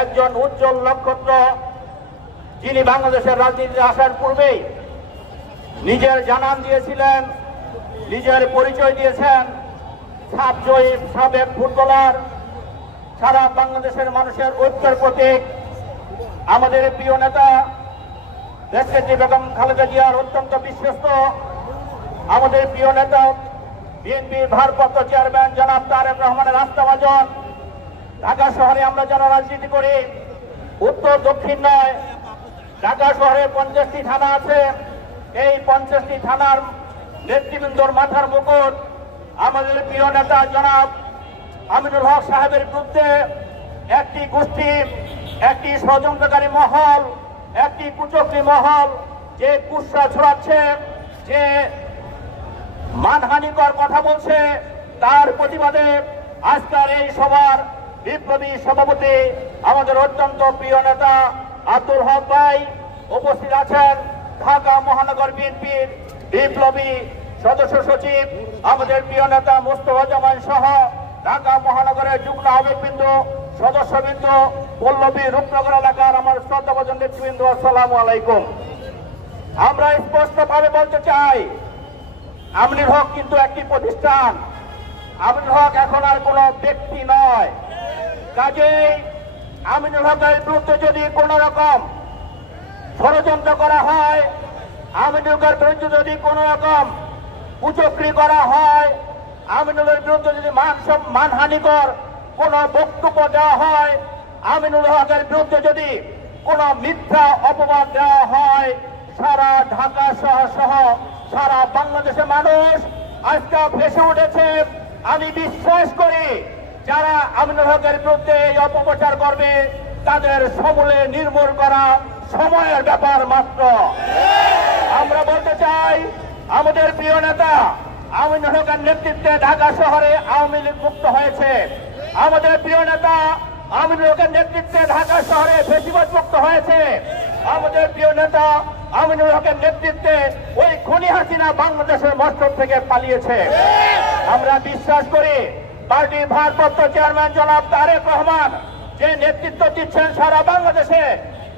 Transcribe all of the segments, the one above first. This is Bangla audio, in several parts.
একজন উজ্জ্বল নক্ষত্র, যিনি বাংলাদেশের রাজনীতিতে আসার পূর্বেই নিজের জানান দিয়েছিলেন, নিজের পরিচয় দিয়েছেন। সাবজয়ী সাবেক ফুটবলার, সারা বাংলাদেশের মানুষের ঐক্যের প্রতীক, আমাদের প্রিয় নেতা দেশনেত্রী বেগম খালেদা জিয়ার অত্যন্ত বিশ্বস্ত, আমাদের প্রিয় নেতা বিএনপির ভারপ্রাপ্ত চেয়ারম্যান জনাব তারেক রহমানের আস্থাভাজন। ঢাকা শহরে আমরা যারা রাজনীতি করি, উত্তর দক্ষিণ নয়, ঢাকা শহরে 50টি থানা আছে। এই 50টি থানার নেতৃবৃন্দর মাথার মুকুট আমাদের প্রিয় নেতা জনাব আমিনুল হক সাহেবের বিরুদ্ধে একটি গোষ্ঠী, একটি ষড়যন্ত্রকারী মহল, একটি কুচক্রী মহল যে কুৎসা ছড়াচ্ছে, যে মানহানিকর কথা বলছে, তার প্রতিবাদে আজকের এই সভার বিপ্লবী সভাপতি আমাদের অত্যন্ত প্রিয় নেতা আব্দুল হক ভাই উপস্থিত আছেন। ঢাকা মহানগর বিএনপির বিপ্লবী সদস্য সচিব আমাদের প্রিয় নেতা মোস্তফা জামান সহ ঢাকা মহানগরের যুগ্ম আহ্বায়কবৃন্দ, সদস্যবৃন্দ, পল্লবী রূপনগর এলাকার আমার শ্রদ্ধাভাজন নেতৃবৃন্দ, আসসালামু আলাইকুম। আমরা স্পষ্টভাবে বলতে চাই, আমিনুল হক কিন্তু একটি প্রতিষ্ঠান। আমিনুল হক এখন আর কোনো ব্যক্তি নয়। কাজেই আমিনুল হকের বিরুদ্ধে যদি কোন রকম ষড়যন্ত্র করা হয়, আমিনুল হকের বিরুদ্ধে যদি কোন রকম কুচক্রি করা হয়, আমিনুলের বিরুদ্ধে যদি মানহানিকর কোন বক্তব্য দেওয়া হয়, আমিনুল হকের বিরুদ্ধে যদি কোন মিথ্যা অপবাদ দেওয়া হয়, সারা ঢাকা সহ সারা বাংলাদেশের মানুষ আজকে ভেসে উঠেছে। আমি বিশ্বাস করি যারা আমিনুল হকের বিরুদ্ধে এই অপপ্রচার করবে, তাদের সমূলে নির্মূল করা সময়ের ব্যাপার মাত্র। আমরা বলতে চাই, আমাদের প্রিয় নেতা আমিনুল হকের নেতৃত্বে ঢাকা শহরে আওয়ামী লীগ মুক্ত হয়েছে। আমাদের প্রিয় নেতা আমিনুল হকের নেতৃত্বে ঢাকা শহরে ফ্যাসিবাদ মুক্ত হয়েছে। আমাদের প্রিয় নেতা আমিনুল হকের নেতৃত্বে ওই খুনি হাসিনা বাংলাদেশের মস্তক থেকে পালিয়েছে। আমরা বিশ্বাস করি পার্টির ভারপ্রাপ্ত চেয়ারম্যান জনাব তারেক রহমান যে নেতৃত্ব দিচ্ছেন সারা বাংলাদেশে,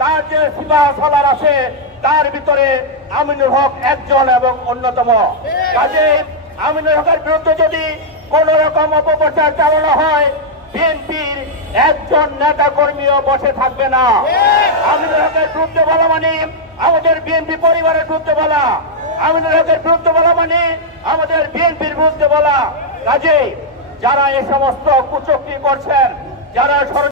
তার যে সিপাহ সালার আছে, তার ভিতরে আমিনুল হক একজন এবং অন্যতম। কাজে আমিনুল হকের বিরুদ্ধে যদি কোন রকম অপপ্রচার চালানো হয়, বিএনপির একজন নেতা কর্মীও বসে থাকবে না। আমিনুল হকের বিরুদ্ধে বলা মানে আমাদের বিএনপি পরিবারের বিরুদ্ধে বলা, আমিনুল হকের বিরুদ্ধে বলা মানে আমাদের বিএনপির বিরুদ্ধে বলা। কাজে যারা এই সমস্ত কুচক্রি করছেন, যারা